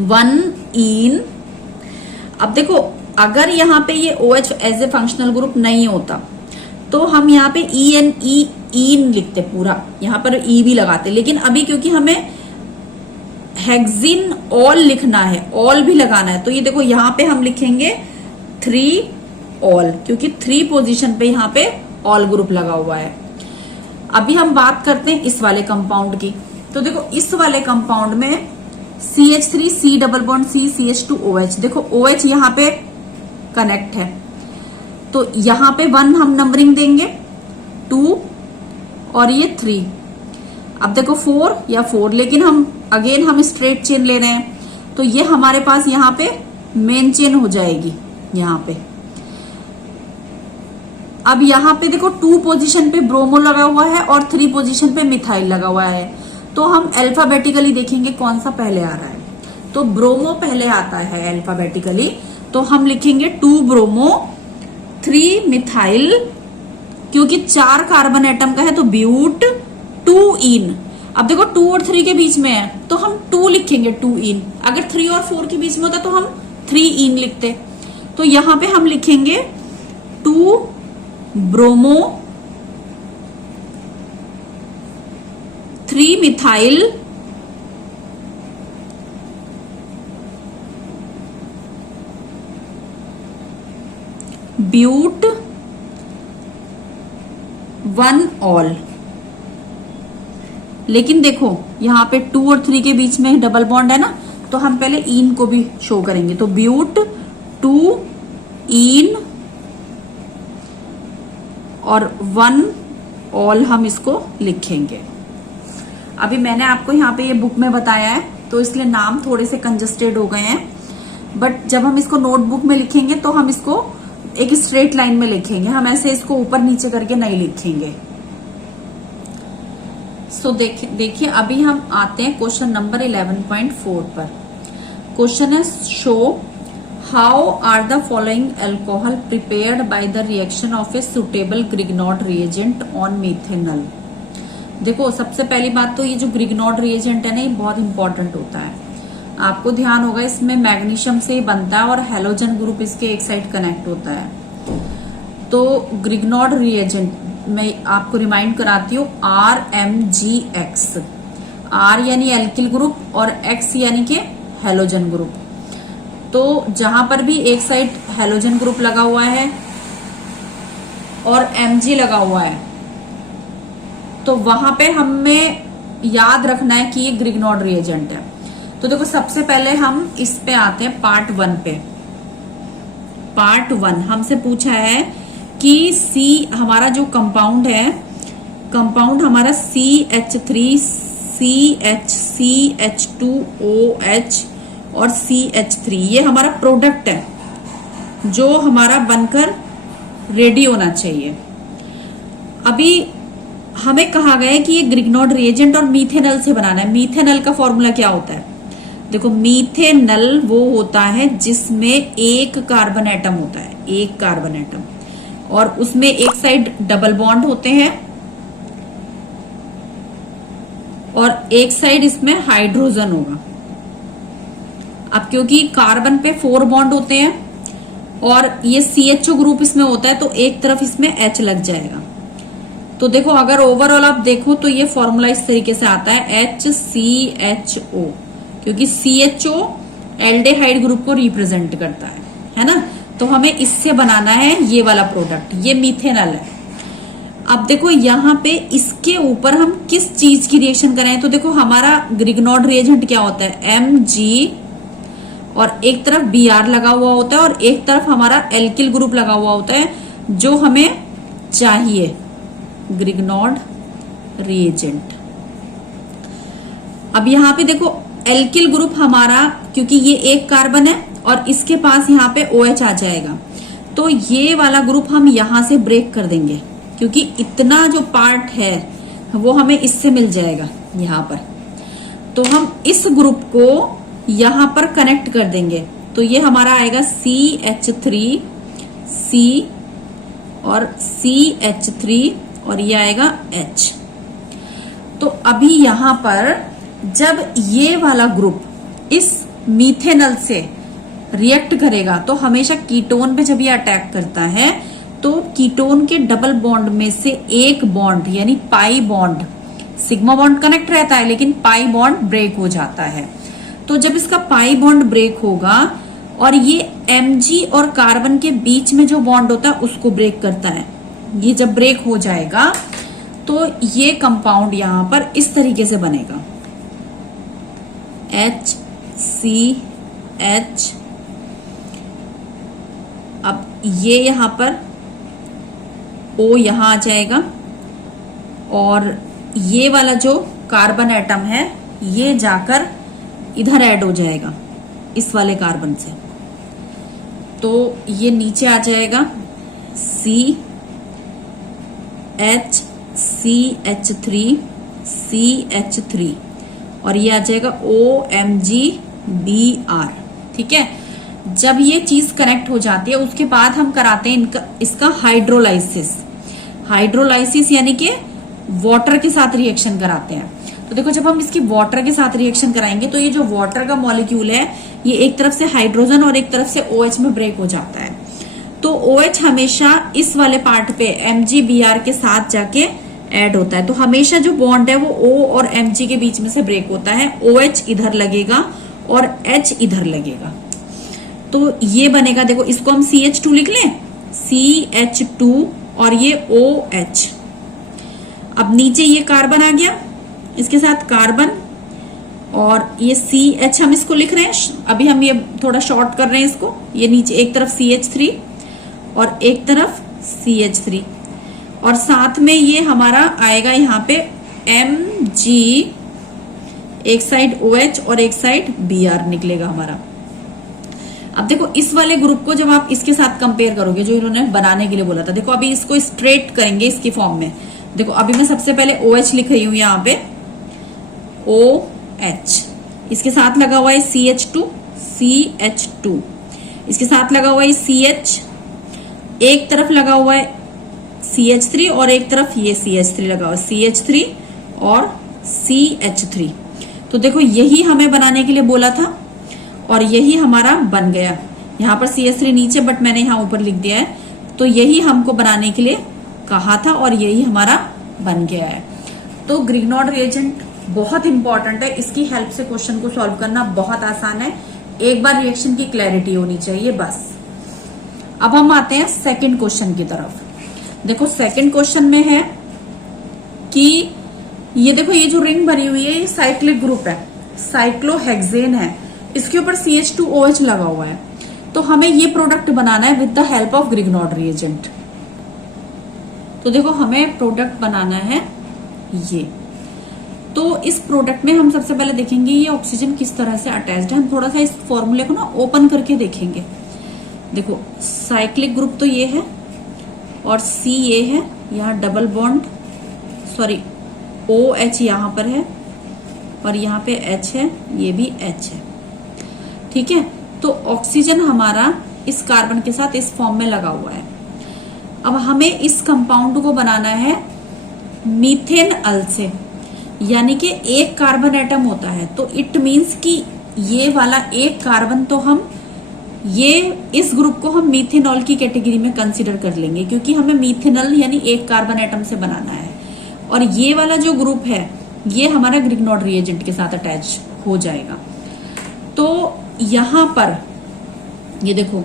1-इन। अब देखो अगर यहाँ पे ये OH as a functional group नहीं होता तो हम यहाँ पे ईन लिखते पूरा, यहाँ पर ई भी लगाते, लेकिन अभी क्योंकि हमें हेक्सिन ऑल लिखना है, ऑल भी लगाना है, तो ये देखो यहाँ पे हम लिखेंगे 3 ऑल, क्योंकि 3 पोजीशन पे यहाँ पे ऑल ग्रुप लगा हुआ है। अभी हम बात करते हैं इस वाले कंपाउंड की। तो देखो इस वाले कंपाउंड में CH3 C double bond C CH2 OH, देखो OH यहाँ पे कनेक्ट है, तो यहाँ पे 1 हम नंबरिंग देंगे, 2 और ये 3। अब देखो 4 या 4, लेकिन हम स्ट्रेट चेन ले रहे हैं, तो ये हमारे पास यहाँ पे मेन चेन हो जाएगी यहाँ पे। अब यहाँ पे देखो 2 पोजीशन पे ब्रोमो लगा हुआ है और 3 पोजीशन पे मिथाइल लगा हुआ है, तो हम अल्फाबेटिकली देखेंगे कौन सा पहले आ रहा है। तो ब्रोमो पहले आता है अल्फाबेटिकली, तो हम लिखेंगे 2 ब्रोमो 3 मिथाइल, क्योंकि 4 कार्बन एटम का है तो ब्यूट 2 इन। अब देखो 2 और 3 के बीच में है तो हम 2 लिखेंगे 2 इन, अगर 3 और 4 के बीच में होता तो हम 3 इन लिखते। तो यहां पे हम लिखेंगे 2 ब्रोमो 3 मिथाइल ब्यूट 1 ऑल। लेकिन देखो यहाँ पे 2 और 3 के बीच में डबल बॉन्ड है ना, तो हम पहले इन को भी शो करेंगे, तो ब्यूट 2 इन और 1 ऑल हम इसको लिखेंगे। अभी मैंने आपको यहाँ पे ये बुक में बताया है तो इसलिए नाम थोड़े से कंजस्टेड हो गए हैं, बट जब हम इसको नोटबुक में लिखेंगे तो हम इसको एक स्ट्रेट लाइन में लिखेंगे, हम ऐसे इसको ऊपर नीचे करके नहीं लिखेंगे। सो देखिए अभी हम आते हैं क्वेश्चन नंबर 11.4 पर। क्वेश्चन है show how are the following alcohol prepared by the reaction of a suitable Grignard reagent on methanol. देखो सबसे पहली बात तो ये जो ग्रिग्नॉड रिएजेंट है ना, ये बहुत इंपॉर्टेंट होता है। आपको ध्यान होगा इसमें मैग्नीशियम से बनता है और हेलोजन ग्रुप इसके एक साइड कनेक्ट होता है। तो ग्रिग्नॉड रिएजेंट मैं आपको रिमाइंड कराती हूँ RMGX, R यानी एल्किल ग्रुप और X यानी कि हेलोजन ग्रुप। तो जहां पर भी एक साइड हेलोजन ग्रुप लगा हुआ है और Mg लगा हुआ है, तो वहां पे हमें याद रखना है कि ये ग्रिग्नॉड रिएजेंट है। तो देखो सबसे पहले हम इस पे आते हैं पार्ट 1 पे। पार्ट 1 हमसे पूछा है कि C हमारा जो कंपाउंड है, कंपाउंड हमारा CH3 CH2OH और CH3, ये हमारा प्रोडक्ट है जो हमारा बनकर रेडी होना चाहिए। अभी हमें कहा गया है कि ये ग्रिग्नॉड रिएजेंट और मीथेनॉल से बनाना है। मीथेनॉल का फॉर्मूला क्या होता है? देखो मीथेनॉल वो होता है जिसमें एक कार्बन एटम होता है, एक कार्बन एटम, और उसमें एक साइड डबल बॉन्ड होते हैं और एक साइड इसमें हाइड्रोजन होगा। अब क्योंकि कार्बन पे 4 बॉन्ड होते हैं और ये CHO ग्रुप इसमें होता है तो एक तरफ इसमें H लग जाएगा। तो देखो अगर ओवरऑल आप देखो तो ये फॉर्मूला इस तरीके से आता है HCHO, क्योंकि CHO एल्डेहाइड ग्रुप को रिप्रेजेंट करता है ना। तो हमें इससे बनाना है ये वाला प्रोडक्ट, ये मीथेनॉल है। अब देखो यहाँ पे इसके ऊपर हम किस चीज की रिएक्शन कराएं, तो देखो हमारा ग्रिग्नॉड रिएजेंट क्या होता है, Mg और एक तरफ Br लगा हुआ होता है और एक तरफ हमारा एल्किल ग्रुप लगा हुआ होता है जो हमें चाहिए ग्रिग्नॉड रिएजेंट। अब यहाँ पे देखो एल्किल ग्रुप हमारा, क्योंकि ये एक कार्बन है और इसके पास यहाँ पे OH आ जाएगा, तो ये वाला ग्रुप हम यहां से ब्रेक कर देंगे, क्योंकि इतना जो पार्ट है वो हमें इससे मिल जाएगा यहाँ पर। तो हम इस ग्रुप को यहां पर कनेक्ट कर देंगे, तो ये हमारा आएगा CH3C और CH3 और ये आएगा H। तो तो अभी यहां पर जब ये वाला ग्रुप इस मीथेनल से रिएक्ट करेगा तो हमेशा कीटोन पे जब ये अटैक करता है तो कीटोन के डबल बॉन्ड में से एक बॉन्ड यानी pi bond, sigma bond connect रहता है लेकिन पाई बॉन्ड ब्रेक हो जाता है। तो जब इसका पाई बॉन्ड ब्रेक होगा और ये Mg और कार्बन के बीच में जो बॉन्ड होता है उसको ब्रेक करता है, ये जब ब्रेक हो जाएगा तो ये कंपाउंड यहां पर इस तरीके से बनेगा, HCH। अब ये यहां पर O यहां आ जाएगा और ये वाला जो कार्बन एटम है ये जाकर इधर ऐड हो जाएगा इस वाले कार्बन से, तो ये नीचे आ जाएगा CH3 और ये आ जाएगा OMgBr। ठीक है, जब ये चीज कनेक्ट हो जाती है उसके बाद हम कराते हैं इसका हाइड्रोलाइसिस यानी कि वाटर के साथ रिएक्शन कराते हैं। तो देखो जब हम इसकी वाटर के साथ रिएक्शन कराएंगे तो ये जो वाटर का मॉलिक्यूल है ये एक तरफ से हाइड्रोजन और एक तरफ से OH में ब्रेक हो जाता है। तो OH हमेशा इस वाले पार्ट पे MgBr के साथ जाके ऐड होता है, तो हमेशा जो बॉन्ड है वो O और Mg के बीच में से ब्रेक होता है, OH इधर लगेगा और H इधर लगेगा, तो ये बनेगा। देखो इसको हम CH2 लिख लें, CH2 और ये OH। अब नीचे ये कार्बन आ गया, इसके साथ कार्बन और ये CH हम इसको लिख रहे हैं, अभी हम ये थोड़ा शॉर्ट कर रहे हैं इसको, ये नीचे एक तरफ CH3 और एक तरफ CH3 और साथ में ये हमारा आएगा यहाँ पे Mg, एक साइड OH और एक साइड Br निकलेगा हमारा। अब देखो इस वाले ग्रुप को जब आप इसके साथ कंपेयर करोगे जो इन्होंने बनाने के लिए बोला था, देखो अभी इसको स्ट्रेट करेंगे इसकी फॉर्म में। देखो अभी मैं सबसे पहले OH लिख रही हूं यहाँ पे OH, इसके साथ लगा हुआ है CH2, इसके साथ लगा हुआ है CH, एक तरफ लगा हुआ है CH3 और एक तरफ ये CH3 लगा हुआ है, CH3 और CH3। तो देखो यही हमें बनाने के लिए बोला था और यही हमारा बन गया। यहाँ पर CH3 नीचे बट मैंने यहाँ ऊपर लिख दिया है, तो यही हमको बनाने के लिए कहा था और यही हमारा बन गया है। तो ग्रिग्नॉर्ड रिएजेंट बहुत इंपॉर्टेंट है, इसकी हेल्प से क्वेश्चन को सॉल्व करना बहुत आसान है, एक बार रिएक्शन की क्लैरिटी होनी चाहिए बस। अब हम आते हैं सेकंड क्वेश्चन की तरफ। देखो सेकंड क्वेश्चन में है कि ये देखो ये जो रिंग बनी हुई है ये साइक्लिक ग्रुप है, साइक्लोहेक्सेन है, इसके ऊपर CH2OH लगा हुआ है, तो हमें ये प्रोडक्ट बनाना है with the help of Grignard reagent. तो देखो हमें प्रोडक्ट बनाना है ये, तो इस प्रोडक्ट में हम सबसे पहले देखेंगे ये ऑक्सीजन किस तरह से अटैच्ड है। हम थोड़ा सा इस फॉर्मूले को ना ओपन करके देखेंगे। देखो साइक्लिक ग्रुप तो ये है और C ये है, यहाँ डबल बॉन्ड OH यहाँ पर है और यहाँ पे H है, ये भी H है। ठीक है, तो ऑक्सीजन हमारा इस कार्बन के साथ इस फॉर्म में लगा हुआ है। अब हमें इस कंपाउंड को बनाना है मीथेन अल से, यानी कि एक कार्बन एटम होता है, तो इट मीन्स कि ये वाला एक कार्बन तो हम इस ग्रुप को हम मीथेनॉल की कैटेगरी में कंसीडर कर लेंगे, क्योंकि हमें मीथेनॉल यानी एक कार्बन एटम से बनाना है। और ये वाला जो ग्रुप है ये हमारा ग्रिग्नॉर्ड रिएजेंट के साथ अटैच हो जाएगा। तो यहां पर ये देखो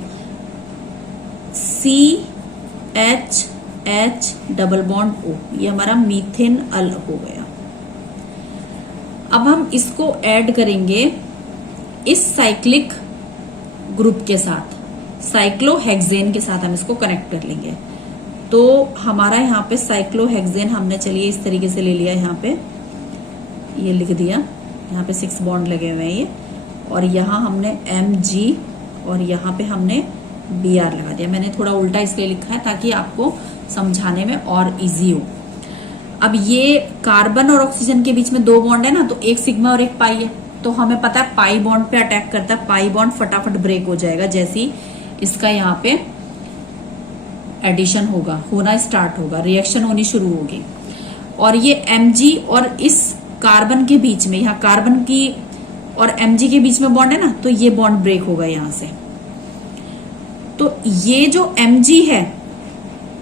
CH डबल बॉन्ड O, ये हमारा मीथेन अल हो गया। अब हम इसको ऐड करेंगे इस साइक्लिक ग्रुप के साथ, साइक्लोहेक्सेन के साथ हम इसको कनेक्ट कर लेंगे। तो हमारा यहाँ पे साइक्लोहेक्सेन हमने चलिए इस तरीके से ले लिया, यहाँ पे ये लिख दिया, यहाँ पे 6 बॉन्ड लगे हुए हैं ये, और यहाँ हमने Mg और यहाँ पे हमने Br लगा दिया। मैंने थोड़ा उल्टा इसलिए लिखा है ताकि आपको समझाने में और इजी हो। अब ये कार्बन और ऑक्सीजन के बीच में 2 बॉन्ड है ना, तो एक सिग्मा और एक पाई है, तो हमें पता है पाई बॉन्ड पे अटैक करता है, पाई बॉन्ड फटाफट ब्रेक हो जाएगा जैसे ही इसका यहाँ पे एडिशन होना स्टार्ट होगा, रिएक्शन होनी शुरू होगी। और ये Mg और इस कार्बन के बीच में, यहाँ कार्बन की और Mg के बीच में बॉन्ड है ना, तो ये बॉन्ड ब्रेक होगा यहां से। तो ये जो Mg है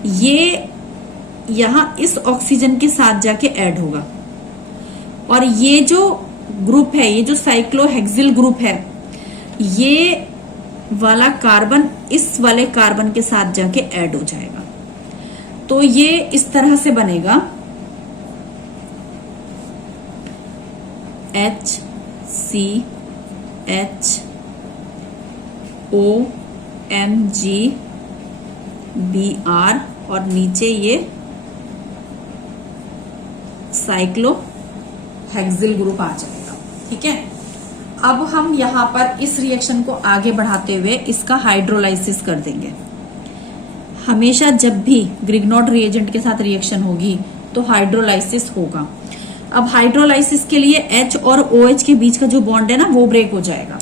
ये यहां इस ऑक्सीजन के साथ जाके ऐड होगा, और ये जो ग्रुप है, ये जो साइक्लोहेक्सिल ग्रुप है, ये वाला कार्बन इस वाले कार्बन के साथ जाके ऐड हो जाएगा। तो ये इस तरह से बनेगा HCHOMgBr और नीचे ये साइक्लोहेक्सिल ग्रुप आ जाएगा। ठीक है, अब हम यहां पर इस रिएक्शन को आगे बढ़ाते हुए इसका हाइड्रोलाइसिस कर देंगे। हमेशा जब भी ग्रिग्नॉड रिएजेंट के साथ रिएक्शन होगी तो हाइड्रोलाइसिस होगा। अब हाइड्रोलाइसिस के लिए H और OH के बीच का जो बॉन्ड है ना वो ब्रेक हो जाएगा।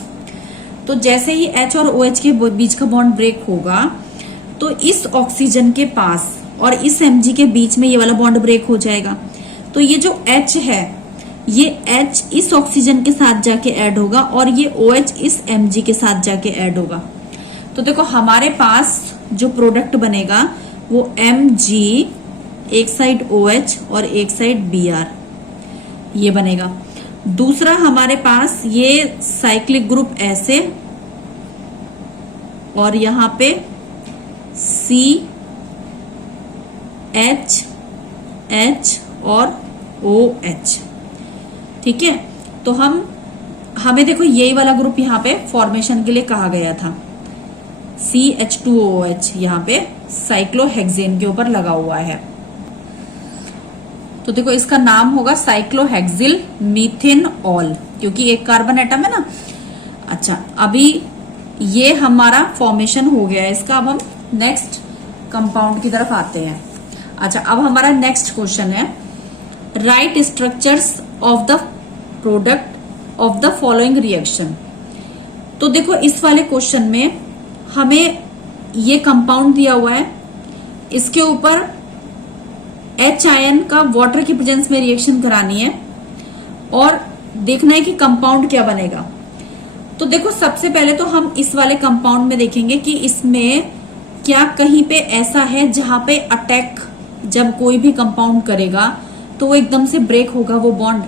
तो जैसे ही H और OH के बीच का बॉन्ड ब्रेक होगा तो इस ऑक्सीजन के पास और इस Mg के बीच में ये वाला बॉन्ड ब्रेक हो जाएगा। तो ये जो H है ये H इस ऑक्सीजन के साथ जाके ऐड होगा और ये OH इस Mg के साथ जाके ऐड होगा। तो देखो हमारे पास जो प्रोडक्ट बनेगा वो Mg, एक साइड OH और एक साइड Br, ये बनेगा। दूसरा हमारे पास ये साइक्लिक ग्रुप ऐसे और यहां पे CH और OH। ठीक है, तो हमें देखो यही वाला ग्रुप यहाँ पे फॉर्मेशन के लिए कहा गया था, CH2OH यहाँ पे साइक्लोहेक्सेन के ऊपर लगा हुआ है। तो देखो इसका नाम होगा साइक्लोहेक्सिल मीथेनॉल, क्योंकि एक कार्बन एटम है ना। अच्छा, अभी ये हमारा फॉर्मेशन हो गया है इसका। अब हम नेक्स्ट कंपाउंड की तरफ आते हैं। अच्छा, अब हमारा नेक्स्ट क्वेश्चन है right structures of the product of the following reaction. तो देखो इस वाले क्वेश्चन में हमें ये कंपाउंड दिया हुआ है, इसके ऊपर H आयन का वाटर की प्रेजेंस में रिएक्शन करानी है और देखना है कि कंपाउंड क्या बनेगा। तो देखो सबसे पहले तो हम इस वाले कंपाउंड में देखेंगे कि इसमें क्या कहीं पे ऐसा है जहां पे अटैक जब कोई भी कंपाउंड करेगा तो वो एकदम से ब्रेक होगा वो बॉन्ड।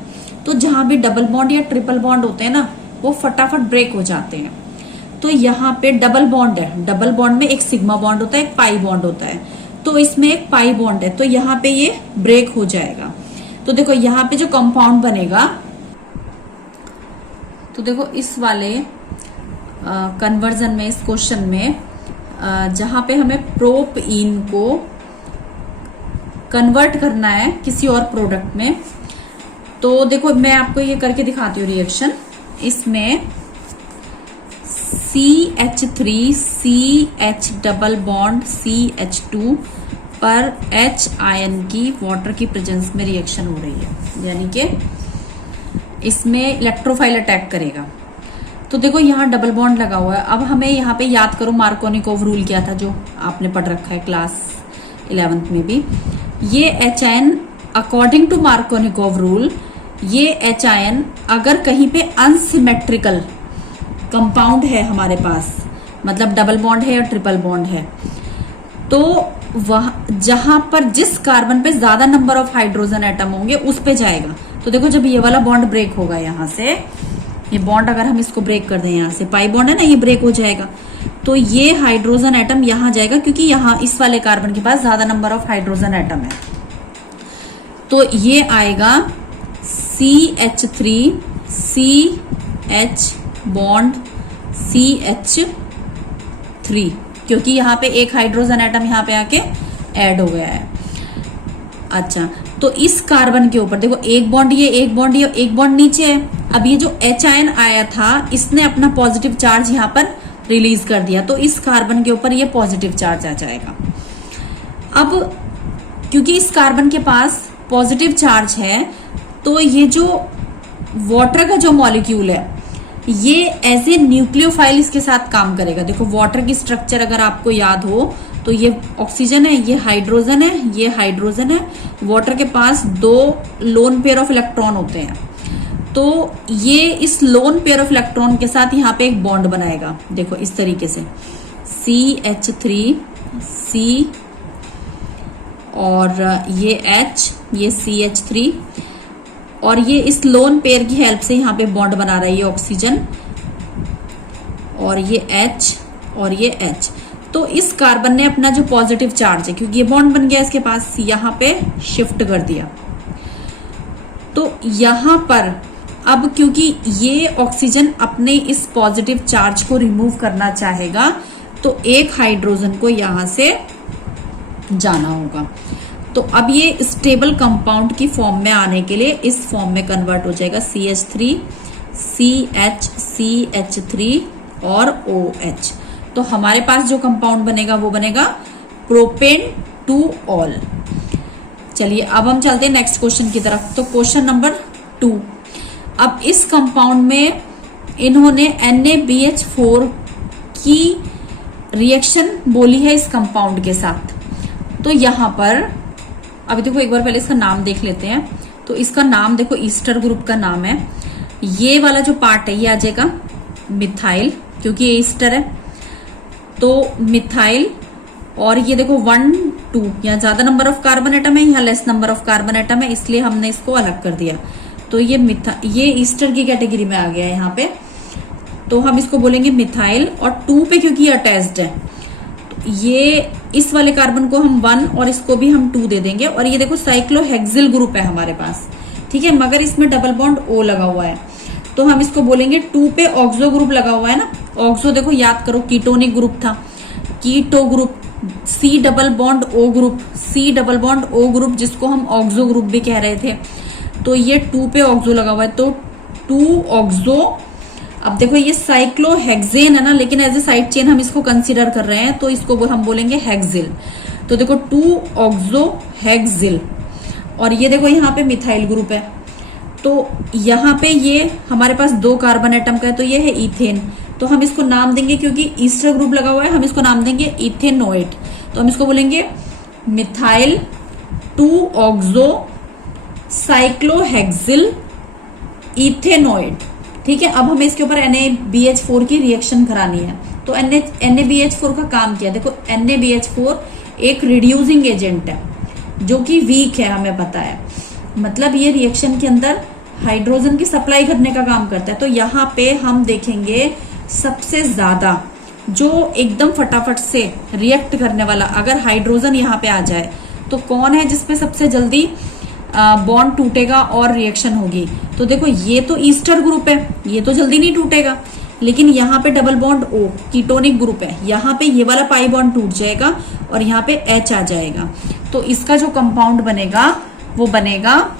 तो जहां भी डबल बॉन्ड या ट्रिपल बॉन्ड होते हैं ना वो फटाफट ब्रेक हो जाते हैं। तो यहाँ पे डबल बॉन्ड है, डबल बॉन्ड में एक सिग्मा बॉन्ड होता है, एक पाई बॉन्ड होता है, तो इसमें एक पाई बॉन्ड है, तो यहाँ पे ये ब्रेक हो जाएगा। तो देखो यहाँ पे जो कंपाउंड बनेगा, तो देखो इस वाले कन्वर्जन में, इस क्वेश्चन में जहां पे हमें प्रोपीन को कन्वर्ट करना है किसी और प्रोडक्ट में, तो देखो मैं आपको ये करके दिखाती हूँ रिएक्शन। इसमें CH3 CH double bond CH2 पर H आयन की वाटर की प्रेजेंस में रिएक्शन हो रही है, यानी कि इसमें इलेक्ट्रोफाइल अटैक करेगा। तो देखो यहाँ डबल बॉन्ड लगा हुआ है। अब हमें यहाँ पे याद करो मार्कोनिकोव रूल क्या था जो आपने पढ़ रखा है क्लास 11th में भी। ये H ion according to Markovnikov rule, ये H आयन अगर कहीं पे अनसिमेट्रिकल कंपाउंड है हमारे पास, मतलब डबल बॉन्ड है या ट्रिपल बॉन्ड है, तो वह जहां पर जिस कार्बन पे ज्यादा नंबर ऑफ हाइड्रोजन एटम होंगे उस पे जाएगा। तो देखो जब ये वाला बॉन्ड ब्रेक होगा यहाँ से, ये बॉन्ड अगर हम इसको ब्रेक कर दें, यहाँ से पाई बॉन्ड है ना, ये ब्रेक हो जाएगा, तो ये हाइड्रोजन एटम यहाँ जाएगा क्योंकि यहाँ इस वाले कार्बन के पास ज्यादा नंबर ऑफ हाइड्रोजन एटम है। तो ये आएगा CH3 CH बॉन्ड CH3, क्योंकि यहाँ पे एक हाइड्रोजन एटम यहाँ पे आके ऐड हो गया है। अच्छा, तो इस कार्बन के ऊपर देखो एक बॉन्ड ये, एक बॉन्ड ये, एक बॉन्ड नीचे है। अब ये जो H आयन आया था इसने अपना पॉजिटिव चार्ज यहाँ पर रिलीज कर दिया, तो इस कार्बन के ऊपर ये पॉजिटिव चार्ज आ जाएगा। अब क्योंकि इस कार्बन के पास पॉजिटिव चार्ज है, तो ये जो वाटर का जो मॉलिक्यूल है ये एज ए न्यूक्लियोफाइल इसके साथ काम करेगा। देखो वाटर की स्ट्रक्चर अगर आपको याद हो तो ये ऑक्सीजन है, ये हाइड्रोजन है, ये हाइड्रोजन है। वाटर के पास 2 लोन पेयर ऑफ इलेक्ट्रॉन होते हैं, तो ये इस लोन पेयर ऑफ इलेक्ट्रॉन के साथ यहाँ पे एक बॉन्ड बनाएगा। देखो इस तरीके से CH3C और ये H, ये CH3 और ये इस लोन पेयर की हेल्प से यहाँ पे बॉन्ड बना रहा है ये ऑक्सीजन, और ये H और ये H। तो इस कार्बन ने अपना जो पॉजिटिव चार्ज है, क्योंकि ये बॉन्ड बन गया इसके पास, यहाँ पे शिफ्ट कर दिया। तो यहाँ पर अब क्योंकि ये ऑक्सीजन अपने इस पॉजिटिव चार्ज को रिमूव करना चाहेगा, तो एक हाइड्रोजन को यहां से जाना होगा। तो अब ये स्टेबल कंपाउंड की फॉर्म में आने के लिए इस फॉर्म में कन्वर्ट हो जाएगा CH3 CH CH3 और OH। तो हमारे पास जो कंपाउंड बनेगा वो बनेगा प्रोपेन 2 ऑल। चलिए अब हम चलते हैं नेक्स्ट क्वेश्चन की तरफ। तो क्वेश्चन नंबर 2, अब इस कंपाउंड में इन्होंने NaBH4 की रिएक्शन बोली है इस कंपाउंड के साथ। तो यहां पर अभी देखो एक बार पहले इसका नाम देख लेते हैं। तो इसका नाम देखो ईस्टर ग्रुप का नाम है। ये वाला जो पार्ट है ये आ जाएगा मिथाइल, क्योंकि ये ईस्टर है, तो मिथाइल। और ये देखो 1 2 यहाँ ज्यादा नंबर ऑफ कार्बन एटम है, यहाँ less number of carbon atom है, इसलिए हमने इसको अलग कर दिया। तो ये ईस्टर की कैटेगरी में आ गया है यहाँ पे, तो हम इसको बोलेंगे मिथाइल। और 2 पे क्योंकि ये अटैच्ड है, तो ये इस वाले कार्बन को हम 1 और इसको भी हम 2 दे देंगे। और ये देखो साइक्लोहेक्सिल ग्रुप है हमारे पास, ठीक है, मगर इसमें डबल बॉन्ड O लगा हुआ है, तो हम इसको बोलेंगे 2 पे ऑक्सो ग्रुप लगा हुआ है ना। ऑक्सो देखो याद करो कीटोनिक ग्रुप था, keto group, C double bond O group, C double bond O group जिसको हम ऑक्सो ग्रुप भी कह रहे थे। तो ये 2 पे ऑक्सो लगा हुआ है, तो 2 ऑक्सो। अब देखो ये साइक्लोहेक्सेन है ना, लेकिन एज ए साइड चेन हम इसको कंसीडर कर रहे हैं, तो इसको हम बोलेंगे हेक्सिल। तो देखो 2 ऑक्सो हेक्सिल। और ये देखो यहाँ पे मिथाइल ग्रुप है, तो यहाँ पे ये हमारे पास 2 कार्बन एटम का है, तो ये है इथेन। तो हम इसको नाम देंगे, क्योंकि ईस्टर ग्रुप लगा हुआ है, हम इसको नाम देंगे इथेनोएट। तो हम इसको बोलेंगे मिथाइल 2 ऑक्सो साइक्लोहेक्सिल इथेनोएट। ठीक है, अब हमें इसके ऊपर NaBH4 की रिएक्शन करानी है। तो NaBH4 का काम क्या है? देखो NaBH4 एक रिड्यूसिंग एजेंट है जो कि वीक है, हमें पता है, मतलब ये रिएक्शन के अंदर हाइड्रोजन की सप्लाई करने का काम करता है। तो यहाँ पे हम देखेंगे सबसे ज्यादा जो एकदम फटाफट से रिएक्ट करने वाला, अगर हाइड्रोजन यहाँ पे आ जाए तो कौन है जिसपे सबसे जल्दी बॉन्ड टूटेगा और रिएक्शन होगी? तो देखो ये तो ईस्टर ग्रुप है, ये तो जल्दी नहीं टूटेगा, लेकिन यहाँ पे double bond O ketonic group है, यहाँ पे ये वाला पाई बॉन्ड टूट जाएगा और यहाँ पे H आ जाएगा। तो इसका जो कंपाउंड बनेगा वो बनेगा,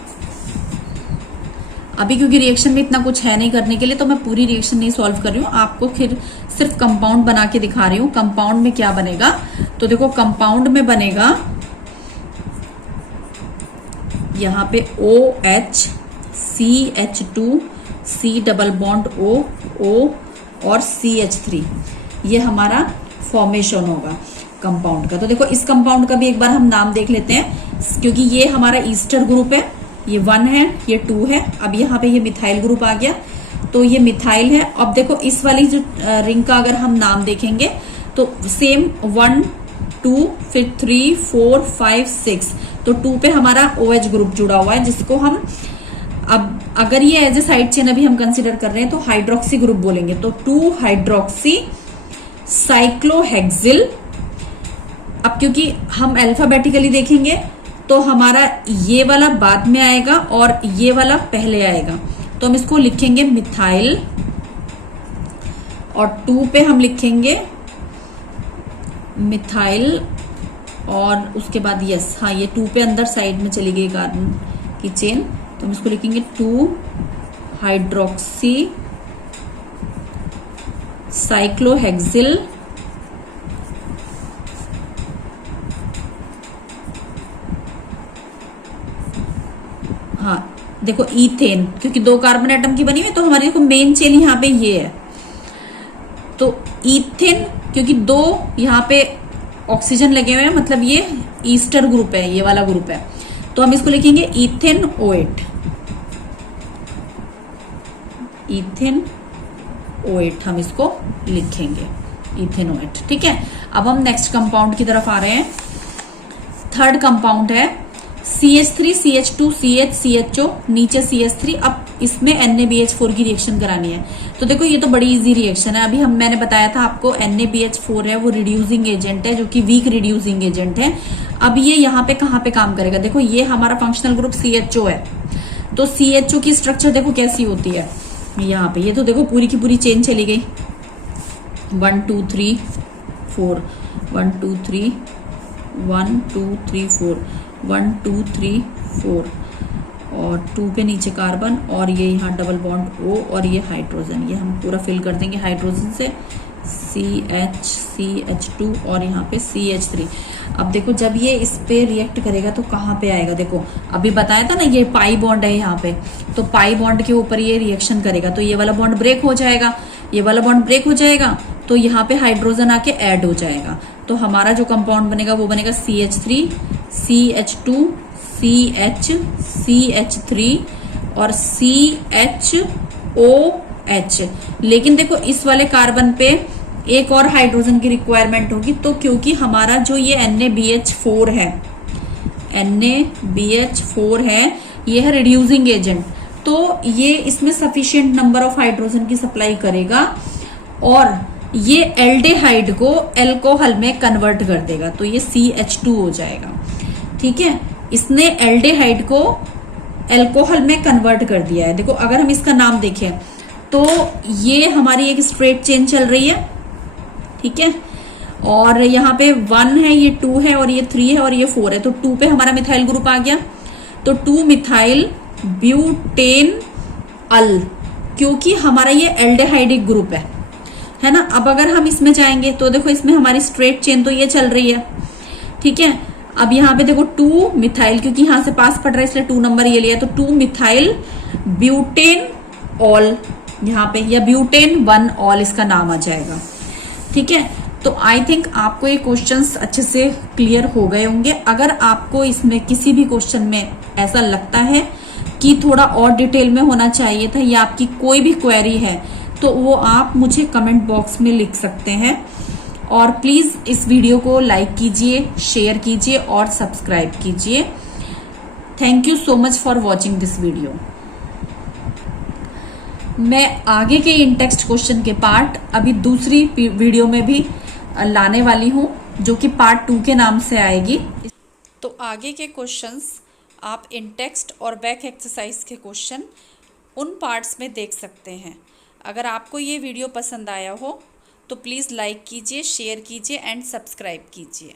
अभी क्योंकि रिएक्शन में इतना कुछ है नहीं करने के लिए, तो मैं पूरी रिएक्शन नहीं सॉल्व कर रही हूँ, आपको फिर सिर्फ कंपाउंड बना के दिखा रही हूँ। कंपाउंड में क्या बनेगा? तो देखो कंपाउंड में बनेगा यहाँ पे OH CH2 C double bond O और CH3, ये हमारा फॉर्मेशन होगा कंपाउंड का। तो देखो इस कंपाउंड का भी एक बार हम नाम देख लेते हैं, क्योंकि ये हमारा ईस्टर ग्रुप है, ये 1 है, ये 2 है। अब यहाँ पे ये मिथाइल ग्रुप आ गया, तो ये मिथाइल है। अब देखो इस वाली जो रिंग का अगर हम नाम देखेंगे तो सेम 1 2 फिर 3 4 5 6, तो 2 पे हमारा OH ग्रुप जुड़ा हुआ है, जिसको हम अब अगर ये एज ए साइड चेन अभी हम कंसीडर कर रहे हैं तो हाइड्रोक्सी ग्रुप बोलेंगे। तो 2 हाइड्रोक्सी साइक्लोहेक्सिल। अब क्योंकि हम अल्फाबेटिकली देखेंगे तो हमारा ये वाला बाद में आएगा और ये वाला पहले आएगा, तो हम इसको लिखेंगे मिथाइल, और 2 पे हम लिखेंगे मिथाइल, और उसके बाद यस, हाँ ये 2 पे अंदर साइड में चली गई कार्बन की चेन, तो हम इसको लिखेंगे 2 हाइड्रोक्सी साइक्लोहेक्सिल हाँ देखो इथेन, क्योंकि 2 कार्बन एटम की बनी हुई, तो हमारी देखो मेन चेन यहाँ पे ये है, तो इथेन, क्योंकि 2 यहाँ पे ऑक्सीजन लगे हुए हैं, मतलब ये ईस्टर ग्रुप है, ये वाला ग्रुप है, तो हम इसको लिखेंगे इथेन O8, इथेन O8 हम इसको लिखेंगे, इथेन O8। ठीक है, अब हम नेक्स्ट कंपाउंड की तरफ आ रहे हैं। थर्ड कंपाउंड है CH3 CH2 CH CHO, नीचे CH3। अब इसमें NaBH4 की रिएक्शन करानी है। तो देखो ये तो बड़ी इजी रिएक्शन है। अभी मैंने बताया था आपको NaBH4 है वो रिड्यूसिंग एजेंट है, जो कि वीक रिड्यूसिंग एजेंट है। अब ये यहाँ पे कहाँ पे काम करेगा, देखो ये हमारा फंक्शनल ग्रुप CHO है, तो CHO की स्ट्रक्चर देखो कैसी होती है यहाँ पे। ये तो देखो पूरी की पूरी चेन चली गई, 1 2 3 4, 1 2 3 1 2 3 4, 1 2 3 4, और 2 के नीचे कार्बन, और ये यहाँ डबल बॉन्ड O, और ये हाइड्रोजन, ये हम पूरा फिल कर देंगे हाइड्रोजन से, CH2 और यहाँ पे CH3। अब देखो जब ये इस पे रिएक्ट करेगा तो कहाँ पे आएगा, देखो अभी बताया था ना ये पाई बॉन्ड है यहाँ पे, तो पाई बॉन्ड के ऊपर ये रिएक्शन करेगा तो ये वाला बॉन्ड ब्रेक हो जाएगा, ये वाला बॉन्ड ब्रेक हो जाएगा, तो यहाँ पे हाइड्रोजन आके ऐड हो जाएगा। तो हमारा जो कंपाउंड बनेगा वो बनेगा CH3 CH2 CH CH3 और CHOH। लेकिन देखो इस वाले कार्बन पे एक और हाइड्रोजन की रिक्वायरमेंट होगी, तो क्योंकि हमारा जो ये NaBH4 है, NaBH4 है, ये है रिड्यूसिंग एजेंट, तो ये इसमें सफिशिएंट नंबर ऑफ हाइड्रोजन की सप्लाई करेगा और ये एल्डेहाइड को एल्कोहल में कन्वर्ट कर देगा, तो ये CH2 हो जाएगा। ठीक है, इसने एल्डेहाइड को एल्कोहल में कन्वर्ट कर दिया है। देखो अगर हम इसका नाम देखें तो ये हमारी एक स्ट्रेट चेन चल रही है, ठीक है, और यहाँ पे 1 है, ये 2 है, और ये 3 है, और ये 4 है, तो 2 पे हमारा मिथाइल ग्रुप आ गया, तो 2 मिथाइल ब्यूटेन अल, क्योंकि हमारा ये एल्डेहाइडिक ग्रुप है ना। अब अगर हम इसमें जाएंगे तो देखो इसमें हमारी स्ट्रेट चेन तो ये चल रही है, ठीक है। अब यहाँ पे देखो 2 मिथाइल, क्योंकि यहां से पास पड़ रहा है इसलिए 2 नंबर ये लिया, तो 2 मिथाइल ब्यूटेन ऑल यहाँ पे, या ब्यूटेन 1 ऑल इसका नाम आ जाएगा। ठीक है, तो आई थिंक आपको ये क्वेश्चंस अच्छे से क्लियर हो गए होंगे। अगर आपको इसमें किसी भी क्वेश्चन में ऐसा लगता है कि थोड़ा और डिटेल में होना चाहिए था, या आपकी कोई भी क्वेरी है, तो वो आप मुझे कमेंट बॉक्स में लिख सकते हैं। और प्लीज इस वीडियो को लाइक कीजिए, शेयर कीजिए और सब्सक्राइब कीजिए। Thank you so much for watching this video. मैं आगे के इन टेक्स्ट क्वेश्चन के पार्ट अभी दूसरी वीडियो में भी लाने वाली हूं, जो कि पार्ट 2 के नाम से आएगी। तो आगे के क्वेश्चंस आप इन टेक्स्ट और बैक एक्सरसाइज के क्वेश्चन उन पार्ट्स में देख सकते हैं। अगर आपको ये वीडियो पसंद आया हो तो प्लीज़ लाइक कीजिए, शेयर कीजिए एंड सब्सक्राइब कीजिए।